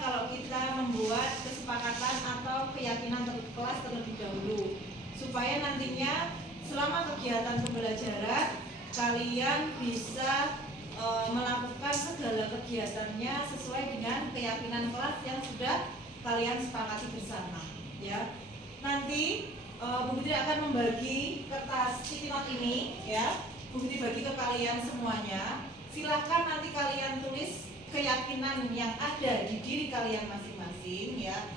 kalau kita membuat kesepakatan atau keyakinan kelas terlebih dahulu, supaya nantinya selama kegiatan pembelajaran kalian bisa melakukan segala kegiatannya sesuai dengan keyakinan kelas yang sudah kalian sepakati bersama. Ya, nanti Bu Fitri akan membagi kertas sticky note ini, ya. Bu Fitri bagi ke kalian semuanya. Silahkan nanti kalian tulis keyakinan yang ada di diri kalian masing-masing, ya,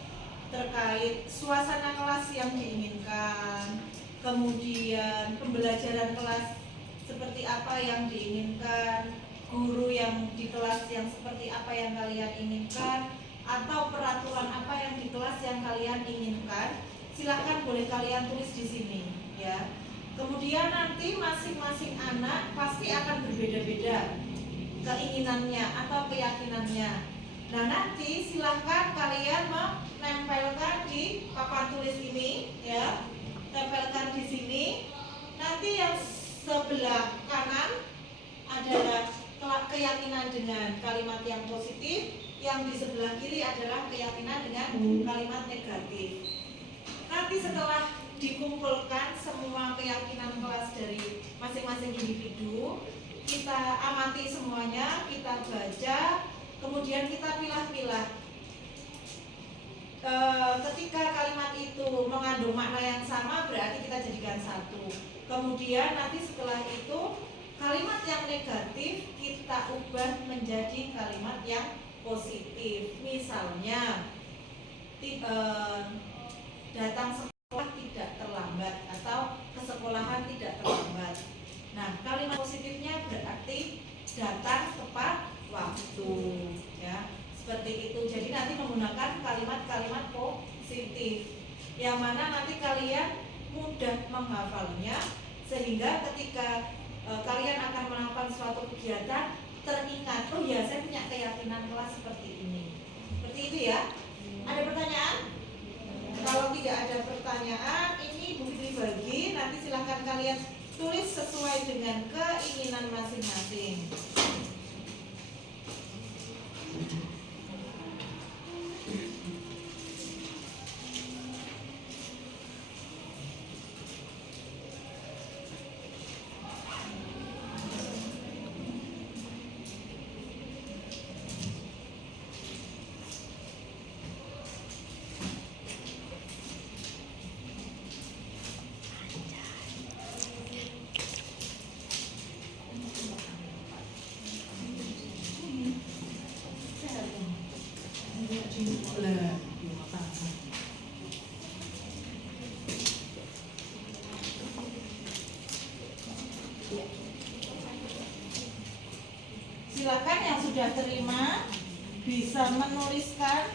terkait suasana kelas yang diinginkan, kemudian pembelajaran kelas seperti apa yang diinginkan, guru yang di kelas yang seperti apa yang kalian inginkan, atau peraturan apa yang di kelas yang kalian inginkan. Silahkan boleh kalian tulis di sini, ya. Kemudian nanti masing-masing anak pasti akan berbeda-beda keinginannya atau keyakinannya. Nah, nanti silahkan kalian menempelkan di papan tulis ini, ya. Tempelkan di sini. Nanti yang sebelah kanan adalah keyakinan dengan kalimat yang positif, yang di sebelah kiri adalah keyakinan dengan kalimat negatif. Nanti setelah dikumpulkan semua keyakinan kelas dari masing-masing individu, kita amati semuanya, kita baca, kemudian kita pilah-pilah. Ketika kalimat itu mengandung makna yang sama, berarti kita jadikan satu. Kemudian nanti setelah itu kalimat yang negatif kita ubah menjadi kalimat yang positif. Misalnya datang sekolah tidak terlambat atau ke sekolahan tidak terlambat. Nah, kalimat positifnya berarti datang tepat waktu, ya. Seperti itu. Jadi nanti menggunakan kalimat-kalimat positif yang mana nanti kalian mudah menghafalnya, sehingga ketika kalian akan melakukan suatu kegiatan teringat, oh ya, saya punya keyakinan kelas seperti ini. Seperti itu, ya. Ada pertanyaan? Kalau tidak ada pertanyaan, ini Bu Fitri bagi, nanti silahkan kalian tulis sesuai dengan keinginan masing-masing. Silakan yang sudah terima bisa menuliskan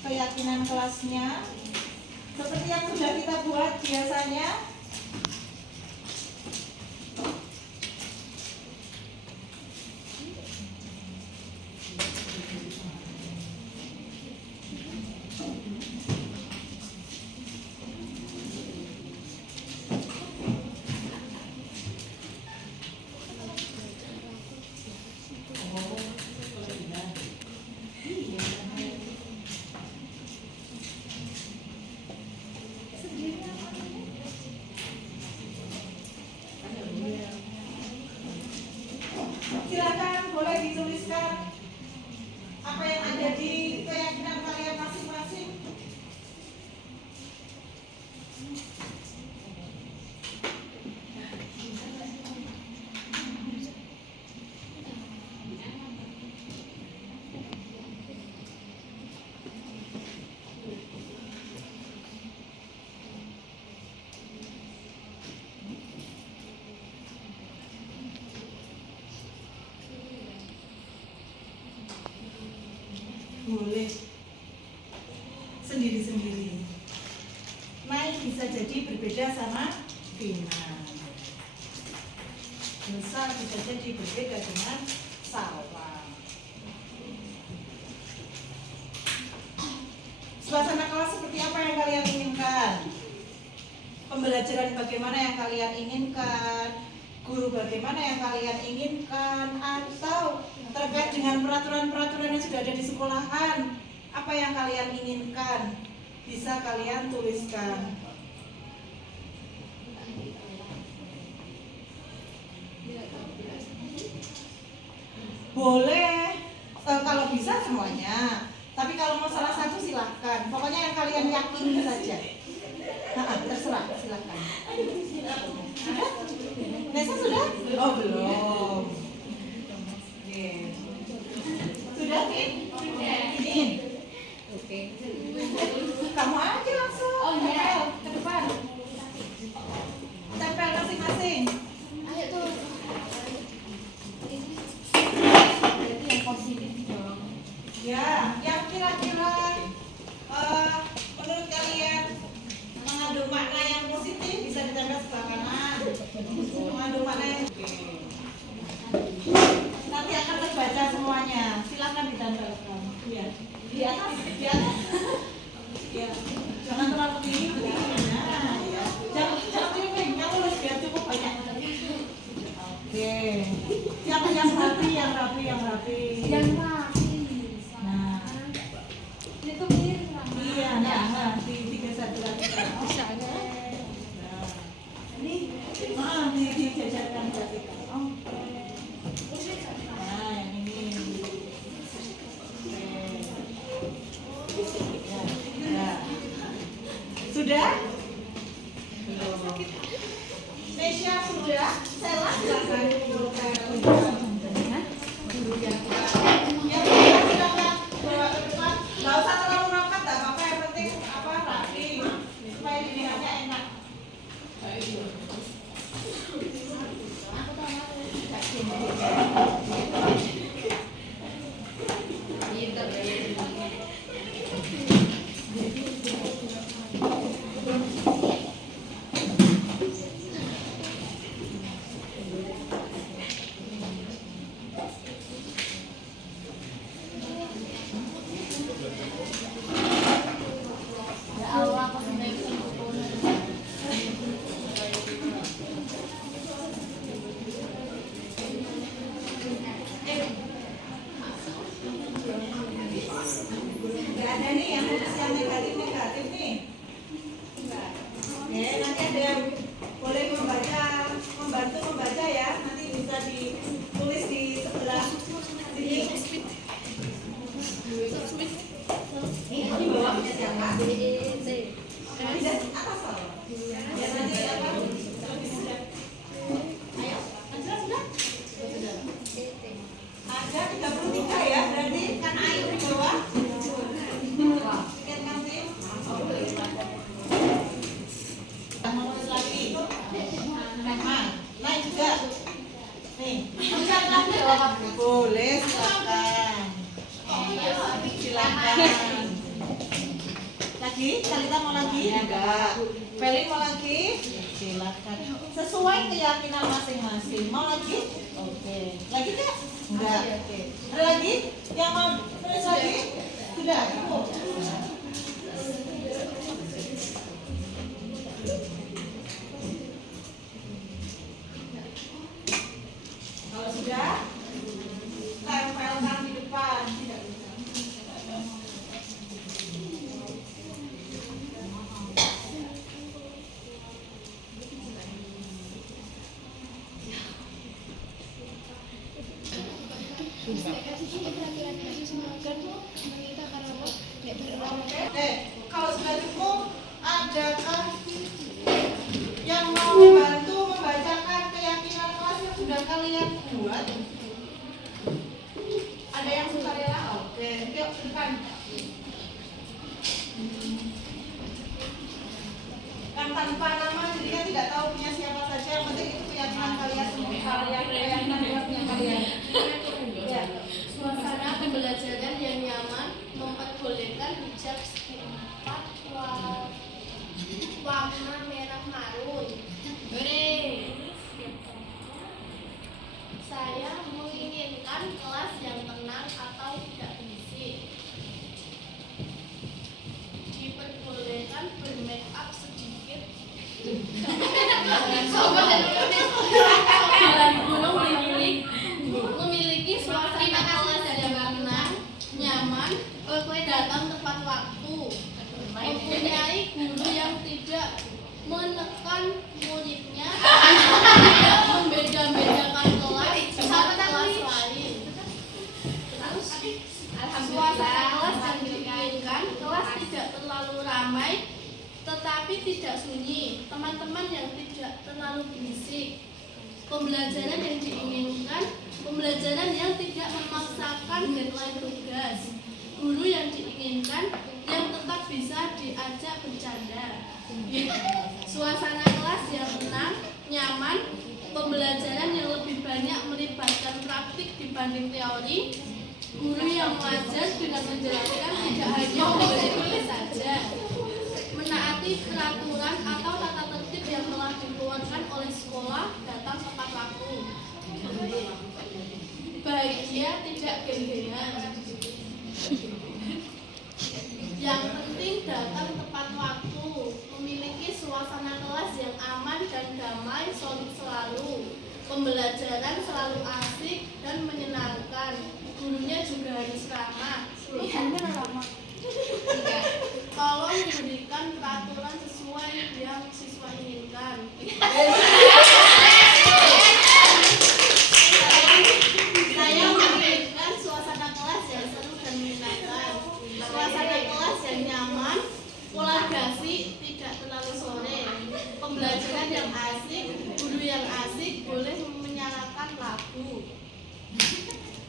keyakinan kelasnya seperti yang sudah kita buat biasanya. Silakan boleh dituliskan apa yang ada di keyakinan kalian masing-masing. Boleh sendiri-sendiri. Mai bisa jadi berbeda sama Vina. Nusa bisa jadi berbeda dengan Salwa. Suasana kelas seperti apa yang kalian inginkan? Pembelajaran bagaimana yang kalian inginkan? guru bagaimana yang kalian inginkan, atau terkait dengan peraturan-peraturan yang sudah ada di sekolahan, apa yang kalian inginkan, bisa kalian tuliskan. Boleh, kalau bisa semuanya, tapi kalau mau salah satu silahkan, pokoknya yang kalian yakini saja. Terserah, silahkan. Sudah? Nesa sudah? Oh belum. Oke. Sudah, Vin? Vin? Oke. Kamu aja langsung. Oh iya, ke depan. Tempel masing-masing. Ayo tuh. Jadi yang positif dong. Ya, yang kira-kira menurut kalian mengandung makna yang positif bisa ditempel sebelah kanan. Mengandung makna yang nanti akan terbaca semuanya. Silakan ditempelkan. Ya. Di atas, di atas. Ya. Jangan terlalu tinggi. Nah, ya. Jangan tinggi, yang lurus biar cukup banyak. Oke. Siapa yang rapi, yang rapi, yang rapi? Yang rapi. Nah. Itu miring. Iya, nah, digeser dulu. Bisa ada. Ini dijajarkan vertikal. Oke. Nah, yang ini. Ya. Sudah? Belum. Mesya sudah? Sela silakan. Ya, silakan. Bawa ke depan. Nggak usah terlalu rapat, nggak apa-apa. Yang penting rapi supaya dilihatnya enak. Boleh, silakan. Silakan. Lagi? Kalita mau lagi? Enggak. Feli mau lagi? Silakan. Sesuai keyakinan masing-masing. Mau lagi? Oke. Lagi enggak? Enggak. Ada lagi? Yang mau tulis lagi? Sudah. Kalau sudah, tempelkan di depan. Kalau sudah cukup, adakah yang mau membantu membacakan keyakinan kelas yang sudah kalian buat? Ada yang sukarela? Oke, yuk depan. Yang tanpa nama, jadi kan tidak tahu punya siapa saja. Yang penting itu keyakinan kalian semua. Keyakinan punya kalian. Ya. Suasana pembelajaran yang nyaman memperbolehkan hijab seperempat warna merah marun. Saya menginginkan kelas yang tenang atau tidak berisik. Diperbolehkan bermake up sedikit. datang tepat waktu, mempunyai guru yang tidak menekan muridnya, tidak membeda-bedakan kelas dengan kelas lain. Suasana kelas yang diinginkan, kelas tidak terlalu ramai tetapi tidak sunyi, teman-teman yang tidak terlalu berisik. Pembelajaran yang diinginkan, pembelajaran yang tidak memaksakan deadline tugas. Guru yang diinginkan, yang tetap bisa diajak bercanda. Suasana kelas yang tenang, nyaman, pembelajaran yang lebih banyak melibatkan praktik dibanding teori. Guru yang mengajar dengan menjelaskan tidak hanya memberi saja. Menaati peraturan atau tata tertib yang telah dikeluarkan oleh sekolah, datang tepat waktu. Bahagia, tidak genggengan. Yang penting datang tepat waktu, memiliki suasana kelas yang aman dan damai, solid selalu. Pembelajaran selalu asik dan menyenangkan. Gurunya juga harus ramah. Tolong memberikan peraturan sesuai yang siswa inginkan. Saya menginginkan suasana kelas yang seru dan menyenangkan. Suasana kelas yang nyaman, pola dasi tidak terlalu sore. Pembelajaran yang asik, guru yang asik, boleh menyalakan lagu.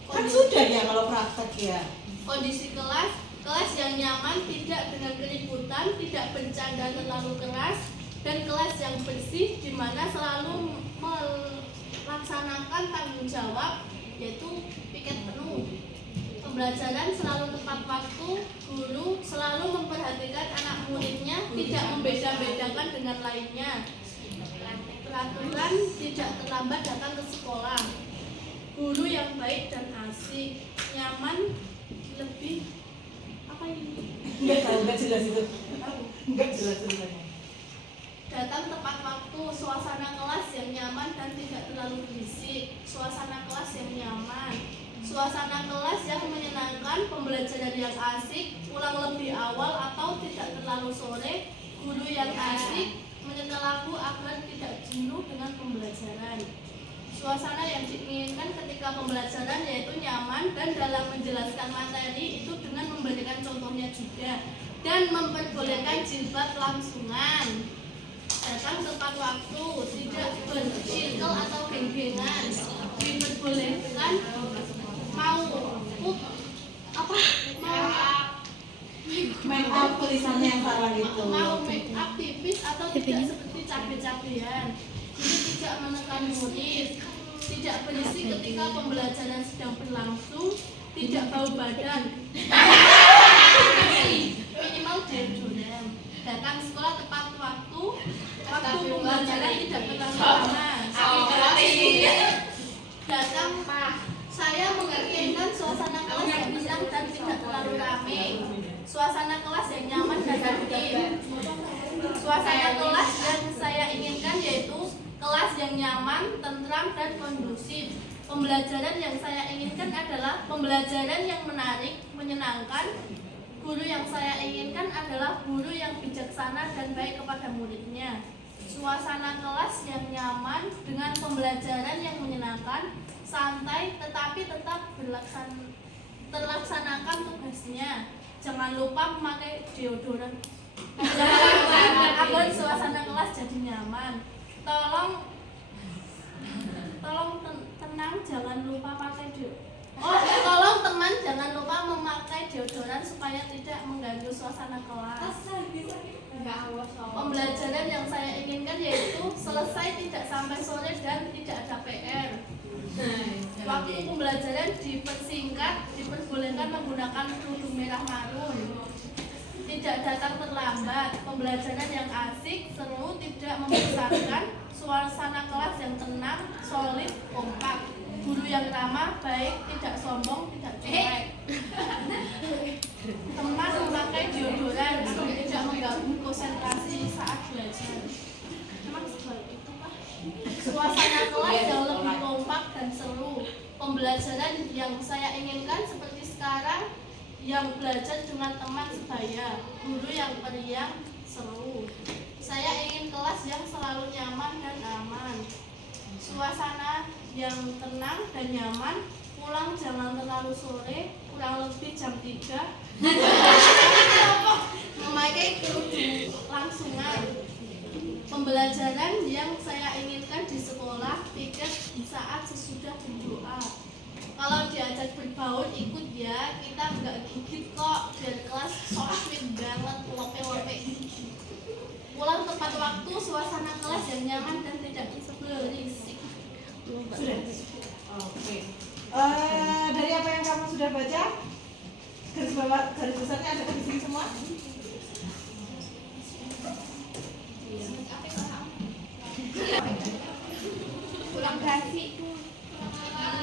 Kan sudah ya kalau praktek ya. Kondisi kelas yang nyaman, tidak dengan keributan, tidak bercanda terlalu keras, dan kelas yang bersih di mana selalu melaksanakan tanggung jawab, yaitu piket penuh. Pembelajaran selalu tepat waktu, guru selalu memperhatikan anak muridnya, tidak membeda-bedakan dengan lainnya. Peraturan tidak terlambat datang ke sekolah. Guru yang baik dan asik, nyaman, lebih apa ini? Enggak jelas itu. Enggak jelas ceritanya. Datang tepat waktu, suasana kelas yang nyaman dan tidak terlalu berisik. Suasana kelas yang nyaman, suasana kelas yang menyenangkan, pembelajaran yang asik, pulang lebih awal atau tidak terlalu sore. Guru yang asik, menyetel lagu agar tidak jenuh dengan pembelajaran. Suasana yang diinginkan ketika pembelajaran yaitu nyaman dan dalam menjelaskan materi itu dengan memberikan contohnya juga dan memperbolehkan jilbab langsungan. Datang tepat waktu, tidak bersirkel atau geng-gengan. Diperbolehkan mau Make up tulisannya yang salah itu. mau make up tipis atau tidak seperti cabe-cabean. Jadi tidak menekan murid, tidak berisik ketika pembelajaran sedang berlangsung, tidak bau badan, minimal deodoran. Datang sekolah tepat waktu pembelajaran tidak terlalu lama. Datang saya menginginkan suasana kelas yang tenang dan tidak terlalu ramai. Suasana kelas yang nyaman dan tertib. Suasana kelas yang saya inginkan yaitu kelas yang nyaman, tentram, dan kondusif. Pembelajaran yang saya inginkan adalah pembelajaran yang menarik, menyenangkan. Guru yang saya inginkan adalah guru yang bijaksana dan baik kepada muridnya. Suasana kelas yang nyaman dengan pembelajaran yang menyenangkan, santai, tetapi tetap terlaksanakan tugasnya. Jangan lupa memakai deodoran agar suasana kelas jadi nyaman. Tolong tenang, jangan lupa pakai tolong teman jangan lupa memakai deodoran supaya tidak mengganggu suasana kelas. Pembelajaran yang saya inginkan yaitu selesai tidak sampai sore dan tidak ada PR. Waktu pembelajaran dipersingkat, diperbolehkan menggunakan kerudung merah marun. Tidak datang terlambat, pembelajaran yang asik, seru, tidak membosankan, suasana kelas yang tenang, solid, kompak. Guru yang ramah, baik, tidak sombong, tidak cuek. Teman memakai deodoran agar tidak mengganggu konsentrasi saat belajar. Memang seperti itu, Pak. Suasana kelas yang lebih kompak dan seru. Pembelajaran yang saya inginkan seperti sekarang yang belajar dengan teman sebaya, guru yang periang, seru. Saya ingin kelas yang selalu nyaman dan aman, suasana yang tenang dan nyaman, pulang jangan terlalu sore, kurang lebih jam 3, memakai kerudung langsungan. Pembelajaran yang saya inginkan di sekolah, pikir saat sesudah berdoa. Kalau diajak berbaur ikut ya, kita nggak gigit kok, biar kelas sosmed banget, lope-lope. Pulang tepat waktu, suasana kelas yang nyaman dan tidak berisik. Sudah. Oke. Dari apa yang kamu sudah baca, garis besarnya ada di sini semua. Pulang basi,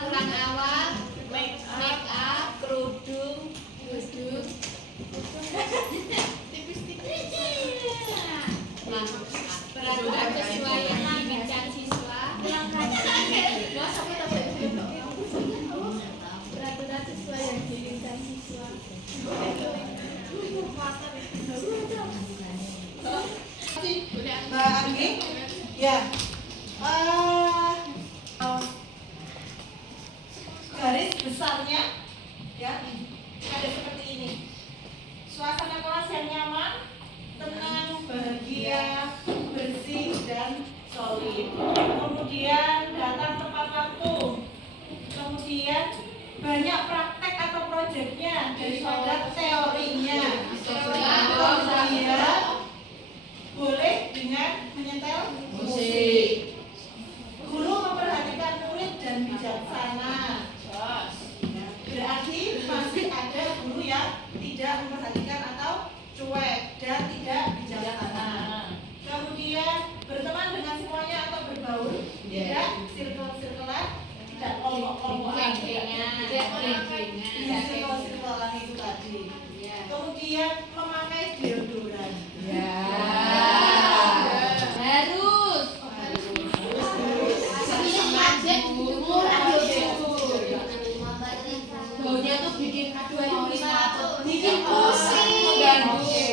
Pulang awal, make up, kerudung, tipis-tipis. peraturan sesuai yang diinginkan siswa. Pulang basi. Wah, sampai tak peraturan sesuai yang diinginkan siswa. Mbak Anggi, ya. Garis besarnya, ya, ada seperti ini. Suasana kelas yang nyaman, tenang, bahagia, bersih dan solid. Kemudian datang tepat waktu. Kemudian banyak praktek atau proyeknya daripada teorinya. Kemudian boleh dengan menyetel musik. Guru memperhatikan murid dan bijaksana. Berarti masih ada guru yang tidak memperhatikan atau cuek dan tidak bijaksana. Kemudian berteman dengan semuanya atau berbaur, tidak sirkel-sirkelan, tidak kelompok-kelompokan, sirkel-sirkelan itu tadi. Kemudian memakai deodoran. Harus. Baunya tuh bikin bikin pusing. Oke,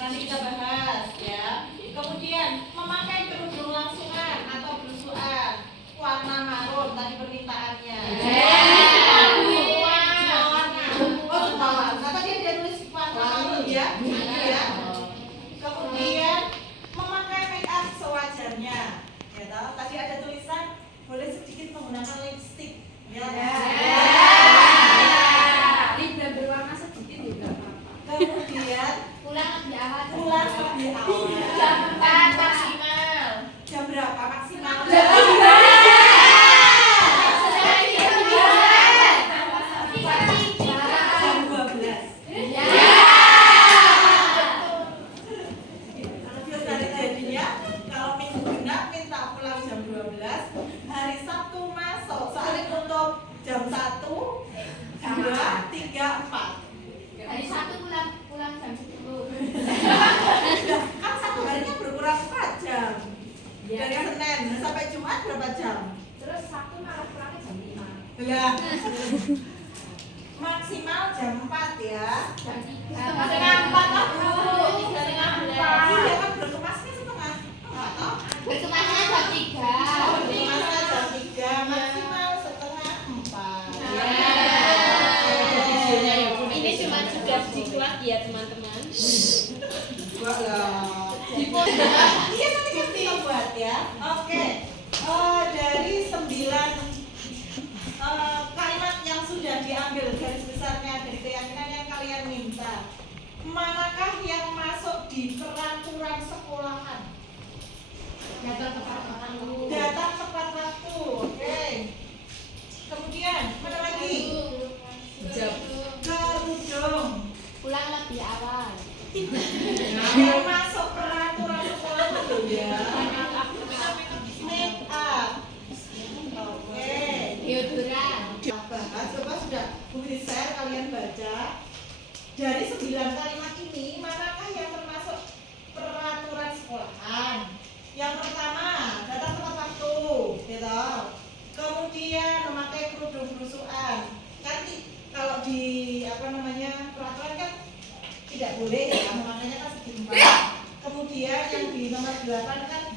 nanti kita bahas ya. Kemudian memakai kerudung langsungan atau blusukan warna marun tadi permintaannya. Warna. Nah, tadi dia tulis warna marun ya. Ya. Kemudian memakai make up sewajarnya. Ya toh? Tadi ada tulisan boleh sedikit menggunakan lipstick. Ya. Lip berwarna sedikit juga apa-apa. Kemudian Pulang lebih awal. jam 4 maksimal. Jam berapa maksimal? Jam 12. Terus dari jadinya kalau minggu genap minta pulang jam 12, hari Sabtu masuk soalnya tutup jam 1, 2, 3, 4. Hari Sabtu pulang jam 10. Kan satu harinya berkurang 4 jam. Dari Senin sampai Jumat berapa jam? Terus Sabtu malah pulangnya jam 5. Lah. Maksimal jam 4 ya. Jam 3. Setengah 4 lah, Bu. Setengah Iya kan berkemasnya setengah. Enggak tahu. Berkemasnya jam 3. Berkemasnya jam 3, maksimal setengah 4. Ini cuma juga diklat ya teman-teman. Enggak lah. Iya nanti kan kita buat ya. Oke. Dari 9 kalimat yang sudah diambil garis besarnya dari keyakinan yang kalian minta, manakah yang masuk di peraturan sekolahan? Datang tepat waktu. Datang tepat waktu. Oke. Kemudian mana lagi? Kerudung. Pulang lebih awal. Yang masuk peraturan sekolahan loh ya. Make up. Oke. Deodoran. Bahas, coba sudah Bu share kalian baca dari 9 kalimat ini manakah yang termasuk peraturan sekolahan? Yang pertama datang tepat waktu, gitu. Kemudian memakai kerudung blusukan. Kan kalau di tidak boleh ya, memakainya kan segi 4. Kemudian yang di nomor 8 kan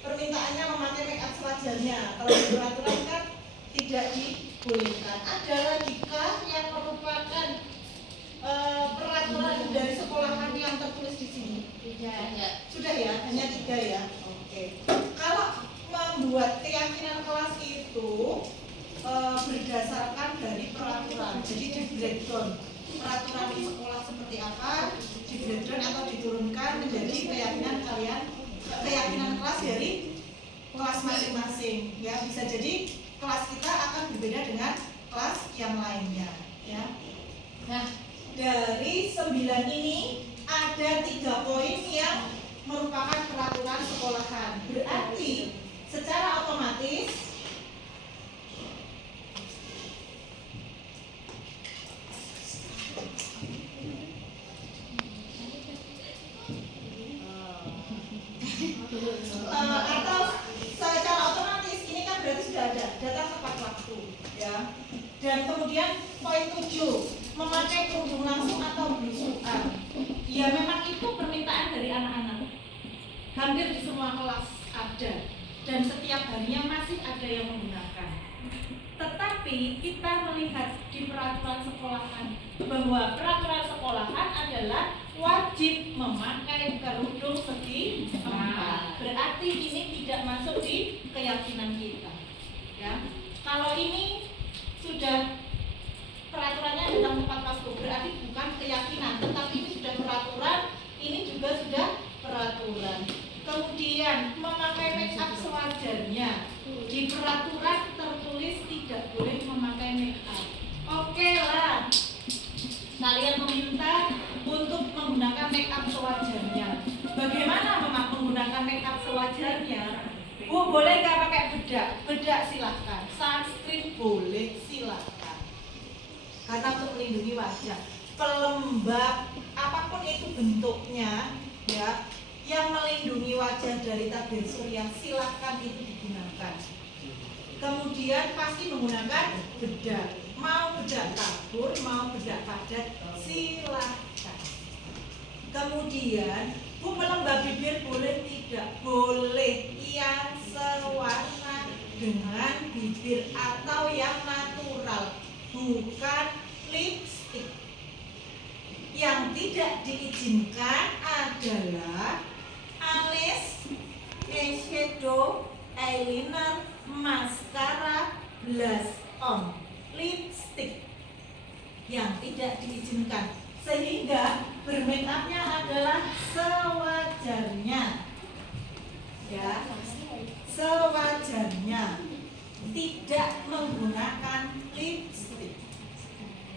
permintaannya memakai make up sewajarnya. Kalau di peraturan kan tidak dibolehkan. Ada lagi kah yang merupakan peraturan dari sekolahan yang tertulis di sini? Sudah ya, hanya 3 ya. Oke. Kalau membuat keyakinan kelas itu berdasarkan dari peraturan, jadi di breakdown peraturan di sekolah seperti apa, di breakdown atau diturunkan menjadi keyakinan kelas dari kelas masing-masing. Ya, bisa jadi kelas kita akan berbeda dengan kelas yang lainnya. Ya. Nah, dari 9 ini ada 3 poin yang merupakan peraturan sekolahan. Berarti secara otomatis atau secara otomatis ini kan berarti sudah ada datang tepat waktu ya. Dan kemudian poin 7, memakai kerudung langsung atau belusukan. Ya memang itu permintaan dari anak-anak. Hampir di semua kelas ada dan setiap harinya masih ada yang menggunakan. Tetapi kita melihat di peraturan sekolahan bahwa peraturan sekolahan adalah wajib memakai kerudung segi 4. Berarti ini tidak masuk di keyakinan kita. Ya. Kalau ini sudah peraturannya datang tepat waktu, berarti bukan keyakinan, tetapi ini sudah peraturan, ini juga sudah peraturan. Kemudian memakai make up sewajarnya. Di peraturan tertulis tidak boleh memakai make up. Oke lah, kalian meminta untuk menggunakan make up sewajarnya. Bagaimana menggunakan make up sewajarnya? Bu, boleh nggak pakai bedak? Bedak silahkan. Sunscreen boleh silahkan. Karena untuk melindungi wajah. Pelembab, apapun itu bentuknya, ya, yang melindungi wajah dari tabir surya silahkan itu digunakan. Kemudian pasti menggunakan bedak. Mau bedak tabur, mau bedak padat, silahkan. Kemudian Bu, pelembab bibir boleh tidak? Boleh. Yang sewarna dengan bibir atau yang natural, bukan lipstick. Yang tidak diizinkan adalah alis, eyeshadow, eyeliner, maskara, blush on, lipstick yang tidak diizinkan. Sehingga bermakeupnya adalah sewajarnya, ya, sewajarnya, tidak menggunakan lipstick,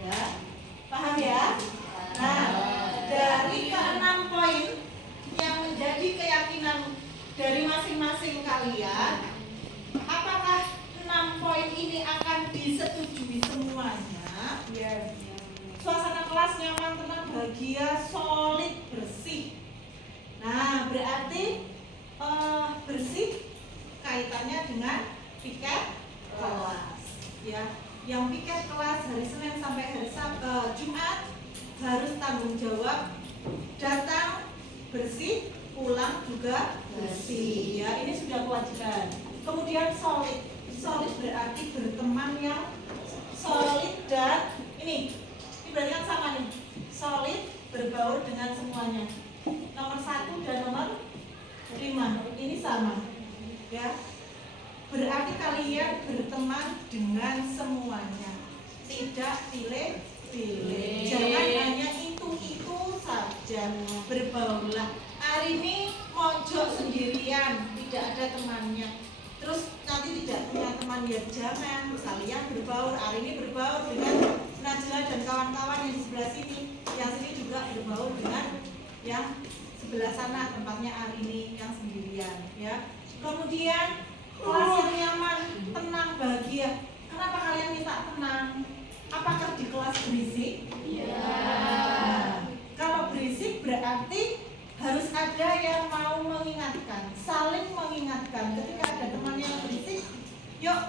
ya, paham ya? Nah, dari ke-6 poin yang menjadi keyakinan dari masing-masing kalian, apakah 6 poin ini akan disetujui semuanya? Ya. Suasana kelas nyaman, tenang, bahagia, solid, bersih. Nah, berarti bersih kaitannya dengan piket kelas, ya. Yang piket kelas hari Senin sampai hari Jumat harus tanggung jawab, datang bersih, pulang juga bersih, ya. Ini sudah kewajiban. Kemudian solid, solid berarti berteman yang solid dan ini berarti kan sama nih, solid berbaur dengan semuanya. Nomor 1 dan nomor 5 ini sama, ya. Berarti kalian berteman dengan semuanya, tidak pilih-pilih. Jangan hanya itu saja, berbaulah. Hari ini mojok sendirian, tidak ada temannya. Terus nanti tidak punya teman, ya jangan. Kalian berbaur, hari ini berbaur dengan Najla dan kawan-kawan yang di sebelah sini, yang sini juga berbaur dengan yang sebelah sana, tempatnya hari ini yang sendirian, ya. Kemudian kelas yang nyaman, tenang, bahagia. Kenapa kalian minta tenang? Apakah di kelas berisik? Iya. Nah, kalau berisik berarti harus ada yang mau mengingatkan, saling mengingatkan. Ketika ada teman yang berisik, yuk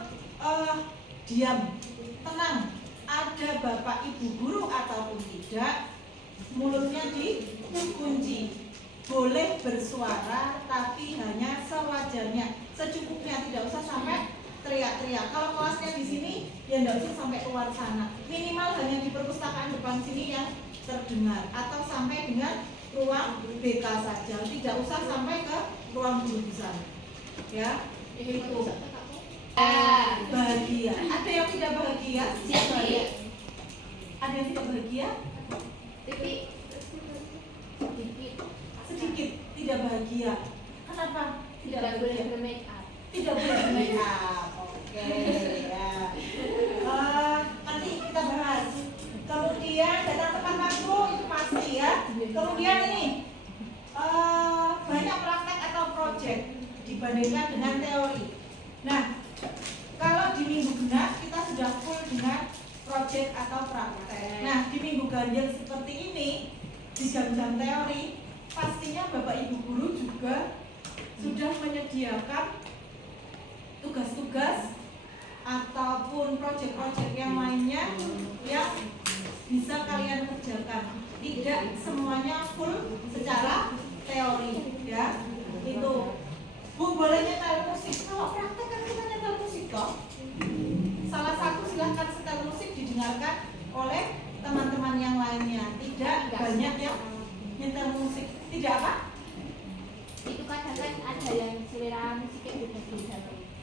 diam, tenang. Ada bapak ibu guru ataupun tidak, mulutnya dikunci. Boleh bersuara tapi hanya sewajarnya, secukupnya, tidak usah sampai teriak-teriak. Kalau kelasnya di sini ya tidak usah sampai keluar sana. Minimal hanya di perpustakaan depan sini yang terdengar, atau sampai dengan ruang BK saja. Tidak usah sampai ke ruang guru besar. Ya, itu. Bahagia. Ada yang tidak bahagia? Ada yang tidak bahagia? Sedikit tidak bahagia. Kenapa tidak bahagia? bermake up. Tidak boleh make up. Oke, ya. Nanti kita bahas. Kemudian datang tepat waktu itu pasti ya. Kemudian ini banyak praktek atau project dibandingkan dengan teori. Nah, kalau di minggu genap kita sudah full dengan project atau praktek. Nah, di minggu ganjil seperti ini di jam-jam teori pastinya Bapak Ibu guru juga sudah menyediakan tugas-tugas ataupun proyek-proyek yang lainnya yang bisa kalian kerjakan. Tidak semuanya full secara teori ya. Itu Bu boleh nyetel musik. Kalau praktek kan kita nyetel musik toh. Salah satu silahkan setel musik didengarkan oleh teman-teman yang lainnya. Tidak banyak yang nyetel musik. Tidak apa? Itu kadang kan ada yang selera musiknya beda-beda.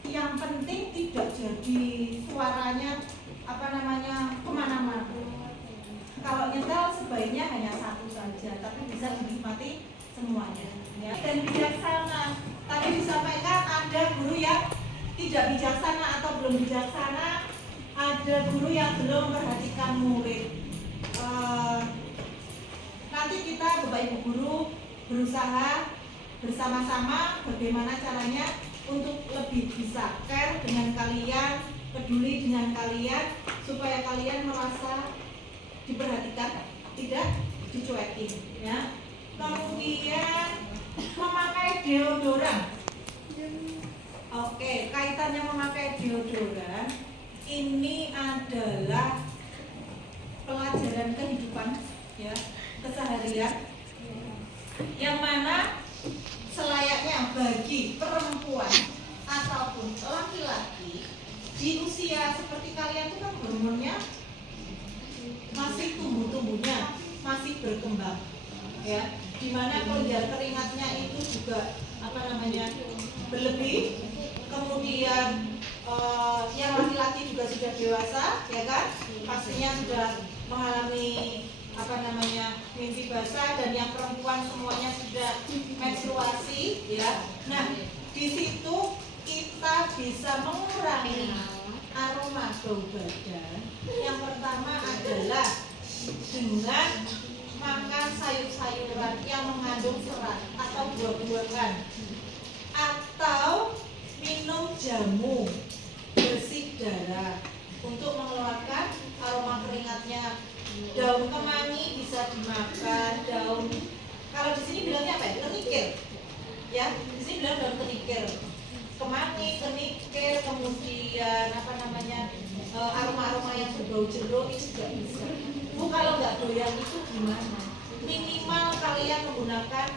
Yang penting tidak jadi suaranya kemana-mana. Kalau nyetel sebaiknya hanya satu saja, tapi bisa dinikmati semuanya. Ya. Dan bijaksana. Tadi disampaikan ada guru yang tidak bijaksana atau belum bijaksana, ada guru yang belum memperhatikan murid. Nanti kita Bapak Ibu guru berusaha bersama-sama bagaimana caranya untuk lebih bisa care dengan kalian, peduli dengan kalian, supaya kalian merasa diperhatikan, tidak dicuekin ya. Kemudian memakai deodoran. Oke, kaitannya memakai deodoran ini adalah pelajaran kehidupan ya, keseharian yang mana selayaknya bagi perempuan ataupun laki-laki di usia seperti kalian itu kan hormonnya masih tumbuh-tumbuhnya, masih berkembang ya, dimana kelenjar keringatnya itu juga berlebih. Kemudian yang laki-laki juga sudah dewasa ya kan, pastinya sudah mengalami mimpi basah, dan yang perempuan semuanya sudah menstruasi ya. Nah, di situ kita bisa mengurangi aroma bau badan. Yang pertama adalah dengan makan sayur-sayuran yang mengandung serat atau buah-buahan, atau minum jamu bersih darah untuk mengeluarkan aroma keringatnya. Daun kemangi bisa dimakan, daun, kalau di sini bilangnya apa ya? Kenikir ya, di sini bilang daun kenikir, kemangi, kenikir, kemudian aroma-aroma yang berbau jeruk itu juga bisa. Bu, kalau nggak doyan itu gimana? Minimal kalian menggunakan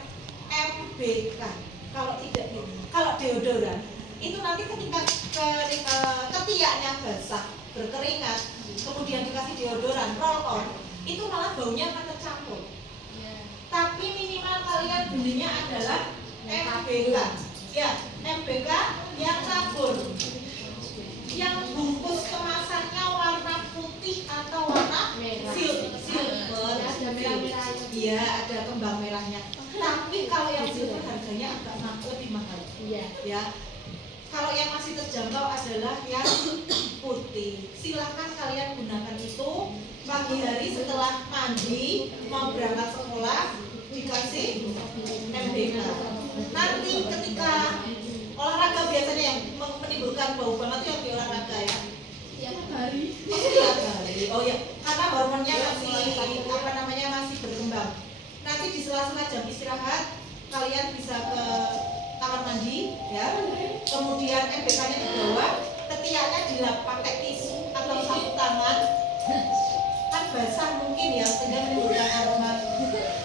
MBK. Kalau deodoran itu nanti ketika ketiaknya basah, berkeringat, kemudian dikasih deodoran, roll on, itu malah baunya akan tercampur. Tapi minimal kalian belinya adalah MBK. Ya, MBK yang tabur, yang bungkus kemasannya warna putih atau warna silver. Iya, ada kembang merahnya. Tapi kalau yang silver harganya agak lebih mahal. Ya. Kalau yang masih terjangkau adalah yang putih. Silahkan kalian gunakan itu pagi hari setelah mandi mau berangkat sekolah, dikasih MBK. Nanti ketika olahraga biasanya yang menimbulkan bau banget itu yang di olahraga ya. Tiap hari. Tiap hari. Oh ya, karena hormonnya masih berkembang. Nanti di sela-sela jam istirahat kalian bisa ke kamar mandi ya. Kemudian MBK-nya dibawa, ketiaknya dilap pakai tisu atau sapu tangan. Kan basah mungkin ya sehingga menimbulkan aroma.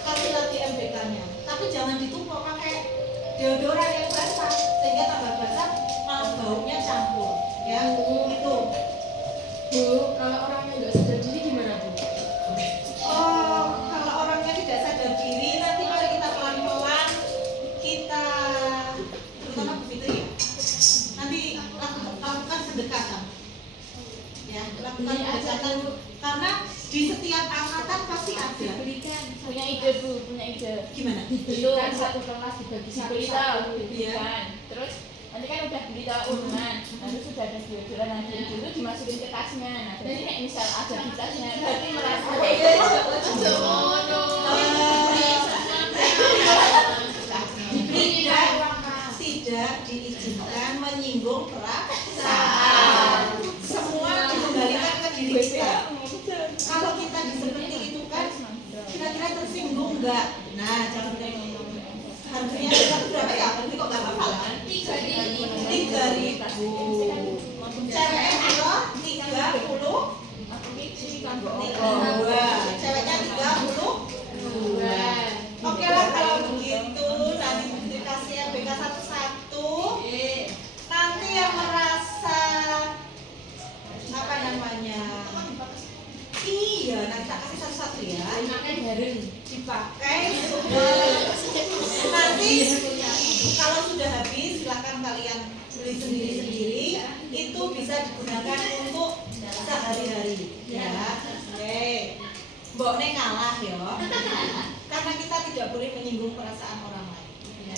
Kasih lagi MBK-nya. Tapi jangan ditumpuk pakai deodoran yang basah sehingga tambah basah malah baunya campur. Ya, itu. Bu, kalau orangnya nggak sadar diri gimana Bu? Oh, kalau orangnya tidak sadar diri, nanti mari kita pelan-pelan kita terutama begitu ya. Nanti lakukan pendekatan. Ya, lakukan pendekatan karena di setiap angkatan pasti ada. Diberikan. Punya ide Bu, punya ide. Gimana? Itu kan satu kelas dibagi satu-satu Iya. diberikan. Terus nanti kan udah berita urunan, nanti sudah ada deodoran nanti dulu dimasukin ke tasnya. Nah, jadi kayak misal ada di tasnya, berarti merasa tidak diizinkan menyinggung perasaan. Semua dikembalikan ke diri kita. Kalau kita seperti itu kan, kira-kira tersinggung enggak? Nah, jangan harganya berapa ya? Berarti kok nggak apa-apa kan? 3.000. Ceweknya kilo 32. Ceweknya 32. Oke lah kalau begitu nanti dikasih MBK satu-satu. Nanti yang merasa apa namanya? Iya, nanti tak kasih satu-satu ya. Dipakai. Nanti kalau sudah habis silahkan kalian beli sendiri-sendiri. Itu bisa digunakan untuk sehari-hari. Ya, oke. Mbok Neng ngalah ya. Karena kita tidak boleh menyinggung perasaan orang lain. Ya.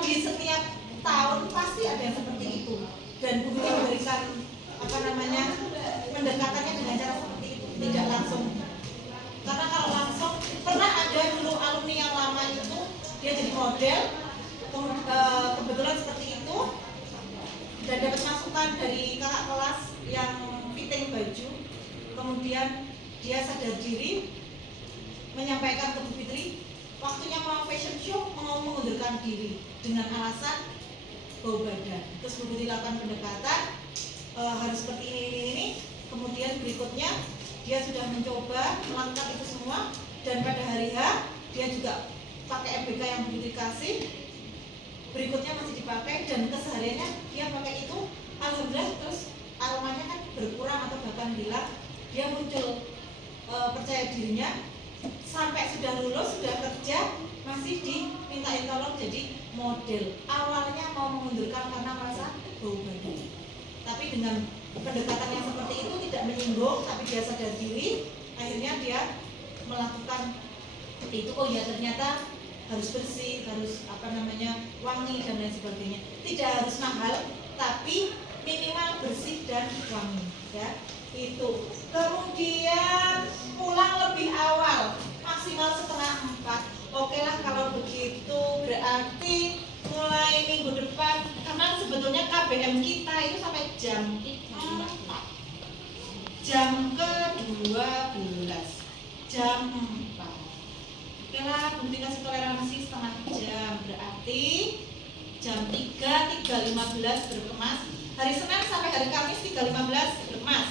Di setiap tahun pasti ada yang seperti itu. Dan Bu Titi memberikan apa namanya pendekatannya dengan cara seperti itu, tidak langsung. Karena kalau langsung pernah ada dulu alumni yang lama itu dia jadi model, kebetulan seperti itu dan dapat masukan dari kakak kelas yang fitting baju, kemudian dia sadar diri menyampaikan ke Bu Fitri waktunya mau fashion show mau mengundurkan diri dengan alasan bau badan. Terus Bu Fitri lakukan pendekatan harus seperti ini. Kemudian berikutnya dia sudah mencoba melakukan itu semua dan pada hari H dia juga pakai MBK yang Bu Fitri kasih. Berikutnya masih dipakai dan kesehariannya dia pakai itu, alhamdulillah terus aromanya kan berkurang atau bahkan hilang. Dia muncul percaya dirinya sampai sudah lulus, sudah kerja masih dimintain tolong jadi model. Awalnya mau mengundurkan karena merasa bau badan, tapi dengan pendekatan yang seperti itu tidak menyinggung, tapi dia sadar diri, akhirnya dia melakukan itu. Oh ya, ternyata harus bersih, harus apa namanya wangi dan lain sebagainya. Tidak harus mahal, tapi minimal bersih dan wangi. Ya, itu. Kemudian pulang lebih awal, maksimal 3:30. Oke lah kalau begitu, berarti mulai minggu depan, karena sebetulnya KBM kita itu sampai jam 4, jam ke-12, jam 4. Oke lah, bukti kasih toleransi setengah jam, berarti jam 3:15 berkemas. Hari Senin sampai hari Kamis 3:15 berkemas.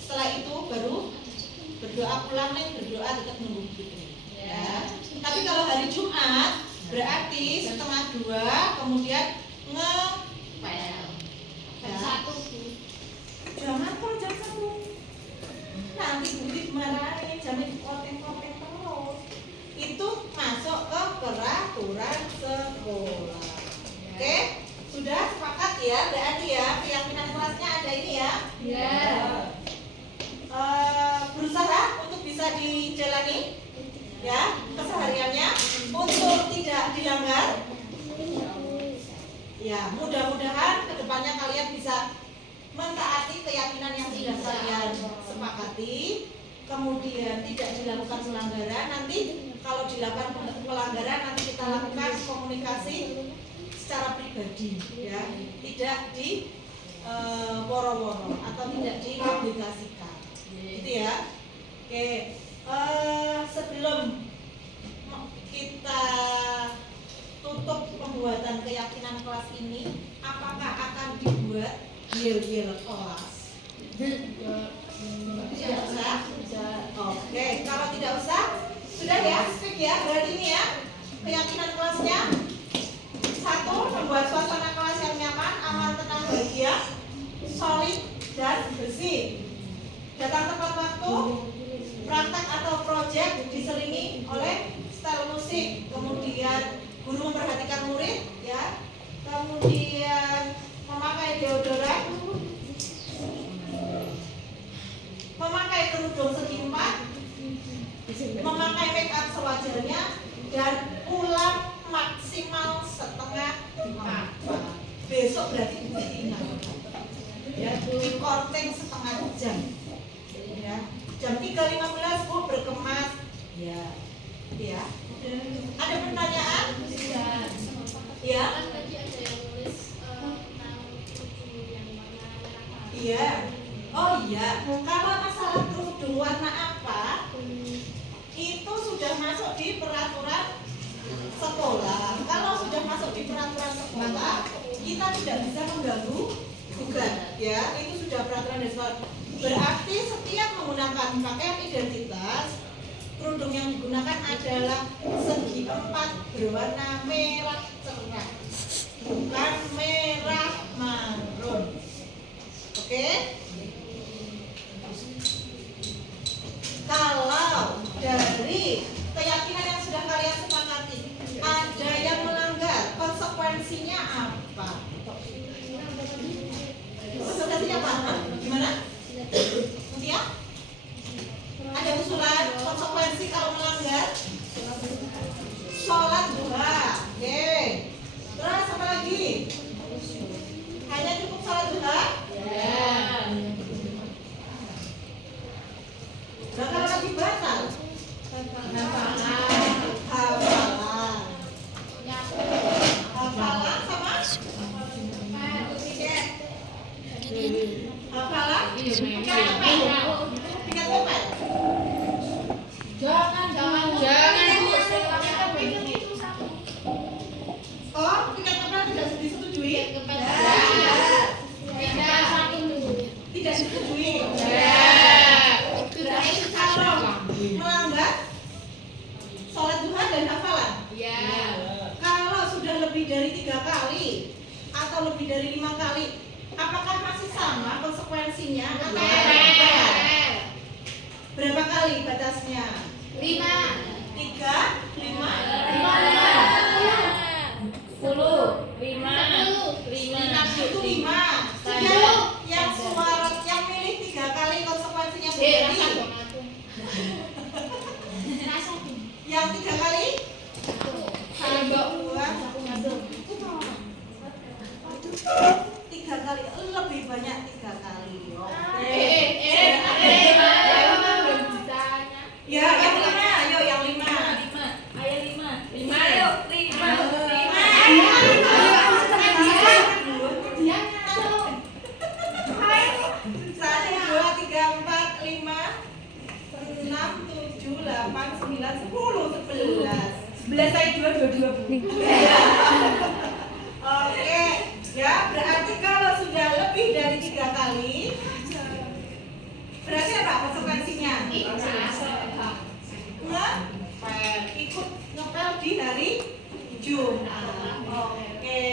Setelah itu baru berdoa pulang nih, berdoa tetap nunggu gitu. Ya. Tapi kalau hari Jumat berarti 1:30, kemudian jangan kok jam 1. Nanti bukti dimarahin, jangan dikoteng-koteng terus. Itu masuk ke peraturan sekolah. Oke? Sudah sepakat ya? Berarti ya keyakinan kelasnya ada ini ya? Ya. Berusaha untuk bisa dijalani ya kesehariannya untuk tidak dilanggar. Ya, mudah-mudahan kedepannya kalian bisa mentaati keyakinan yang sudah kalian sepakati, kemudian tidak dilakukan pelanggaran. Nanti kalau dilakukan pelanggaran nanti kita lakukan komunikasi secara pribadi, ya, tidak di woro-woro atau tidak dipublikasikan, gitu ya. Oke, sebelum kita tutup pembuatan keyakinan kelas ini, apakah akan dibuat yel-yel kelas? Tidak usah? Bisa. Oke, kalau tidak usah, sudah ya, speak ya. Berarti ini ya, keyakinan kelasnya. Satu, membuat suasana kelas yang nyaman, aman, tenang, bahagia, solid, dan bersih. Datang tepat waktu, praktek atau proyek diselingi oleh style musik, kemudian guru memperhatikan murid, ya, kemudian memakai deodoran, memakai kerudung segi 4, memakai make up sewajarnya, dan pulang maksimal setengah 4. Besok berarti ingat ya, di korting setengah jam ya, jam 3.15 Bu berkemas ya. Ya, ada pertanyaan? Ya. Kan tadi ada yang nulis tentang kerudung yang warna merah. Iya. Oh iya, kalau masalah kerudung warna apa, itu sudah masuk di peraturan sekolah. Kalau sudah masuk di peraturan sekolah, kita tidak bisa mengganggu gugat, ya. Itu sudah peraturan dari sekolah. Berarti setiap menggunakan pakaian identitas, kerudung yang digunakan adalah segi 4 berwarna merah cerah, bukan merah marun. Oke? Kalau dari keyakinan yang sudah kalian sepakati, ada yang melanggar, konsekuensinya apa? Konsekuensinya apa? Gimana? Mutia? Ada usulan konsekuensi kalau melanggar? Sholat duha. Oke. Terus apa lagi? Hanya cukup sholat duha? Ya. Bakal lagi batal? Hafalan. Hafalan. Hafalan sama? Hafalan? Piket kepel? Piket kepel? Jangan. Oh, piket kepel tidak disetujui? Tidak disetujui. Berarti kalau melanggar sholat duha dan hafalan. Kalau sudah lebih dari 3 kali atau lebih dari 5 kali, apakah masih sama konsekuensinya atau berubah? Berapa kali batasnya? 3, 5, itu 5. Sudah yang suara yang milih 3 kali konsekuensinya berarti yang 3 kali? 1, 2, 3 kali, lebih banyak 3 kali. Oke. Ya, yang 5, ayo yang 5. Satu, dua, tiga, empat, lima, 6, 7, 8, 9, 10, 11. 11 saya 2. Oke, ya berarti kalau sudah lebih dari 3 kali, berarti apa konsekuensinya? Ikut ngepel di hari Jumat. Oke.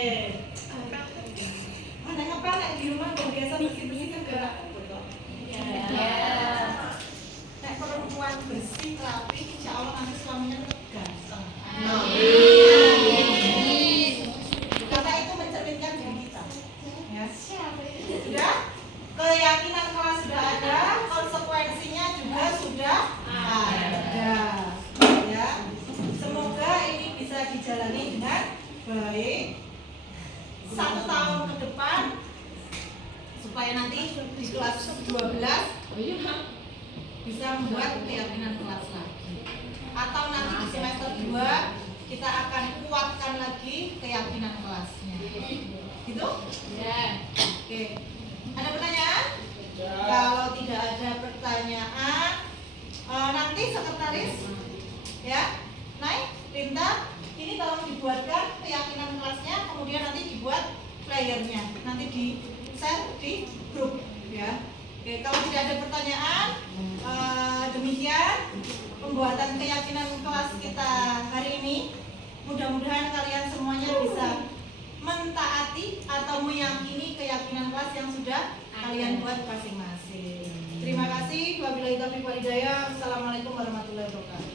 Mana ngepel nek di rumah kok biasa bersih-bersih kan gak betul. Nek perempuan bersih rapi, insya Allah nanti suaminya tetap ganteng. Karena itu mencerminkan diri kita. Ya. Sudah? Keyakinan kelas sudah ada, konsekuensinya juga sudah ada. Ya. Semoga ini bisa dijalani dengan baik 1 tahun ke depan supaya nanti di kelas 12 bisa membuat keyakinan kelas lagi. Atau nanti di semester 2 kita akan kuatkan lagi keyakinan kelasnya. Gitu? Oke. Ada pertanyaan? Kalau tidak ada pertanyaan, nanti sekretaris ya, naik Rinta, ini tolong dibuatkan keyakinan kelasnya, kemudian nanti dibuat flyernya, nanti di share di grup ya. Oke, kalau tidak ada pertanyaan, demikian pembuatan keyakinan kelas kita hari ini. Mudah-mudahan kalian semuanya bisa mentaati atau meyakini keyakinan kelas yang sudah kalian buat masing-masing. Terima kasih. Wabillahi taufiq wal hidayah. Assalamualaikum warahmatullahi wabarakatuh.